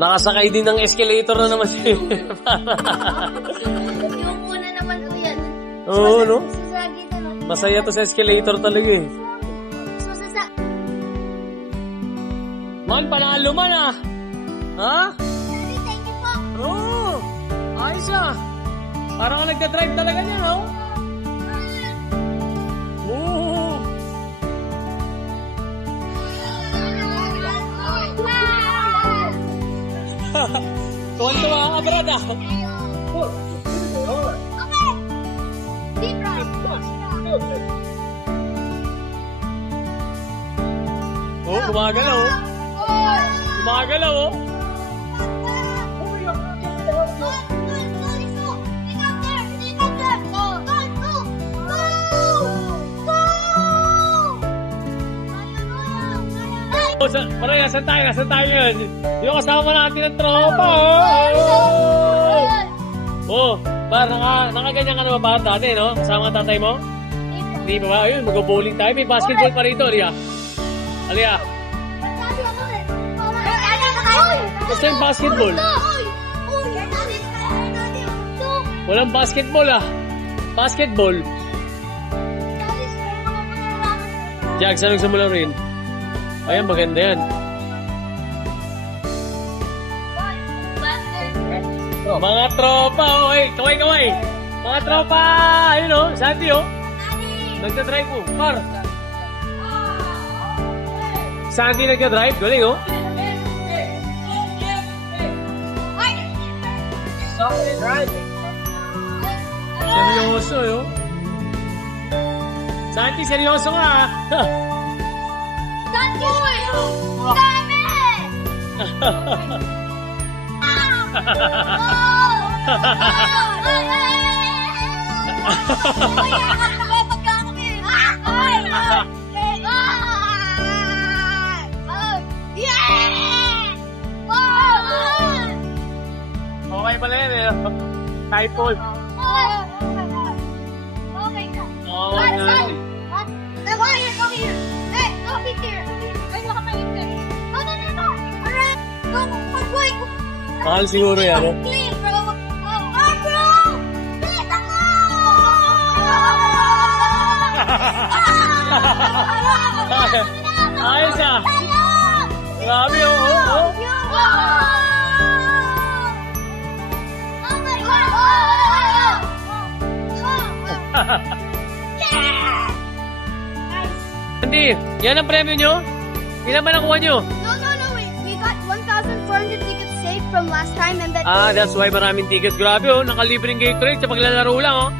Nakasakay din ng escalator na naman siya. Yung una naman ko yan. Oo, no? Sasagi na lang. Masaya to sa escalator talaga eh. Man, panalo man ah. Ha? Daddy, thank you po. Oo. Ayos ah. Parang nagka-drive talaga niya, no? Oo. Tuwan-tuwa ka, brad ah. Okay. Deep breath. Oh, gumagalaw oh. Gumagalaw oh. Parang saan tayo? Saan tayo yun? Yung kasama natin ng tropa oh. Oh, parang nakaganyan ka na ba dati, no? Kasama ang tatay mo? Hindi pa ba? Ayun, mag-bowling tayo. May basketball pa rito, Alia. Alia. Gusto yung basketball? Walang basketball ah. Basketball. Jack, saan nagsimula rin? Ayan, maganda yan. Mga tropa, oy. Kaway. Mga tropa. Ayun o, Santi o. Nagka-drive ko. Par. Santi nagka-drive. Galing o. Seryoso yun. Santi, seryoso nga. Santi! Dami! Okay pala yan eh. Typhoid. Okay ka. Oo nga. Go here. Hey, go here. Ay, baka maingay. No. Alright. Go, mag-boy. Mahal siguro yan. Clean, bro. Bro! Please, ako! Ayos ah. Grabe oh. Oh my God! Hindi, yan ang premyo nyo? Ilan ba nakuha nyo? No, wait. We got 1,400 tickets saved from last time and that... That's why maraming tickets. Grabe oh, nakalibreng Gatorade sa paglalaro lang oh.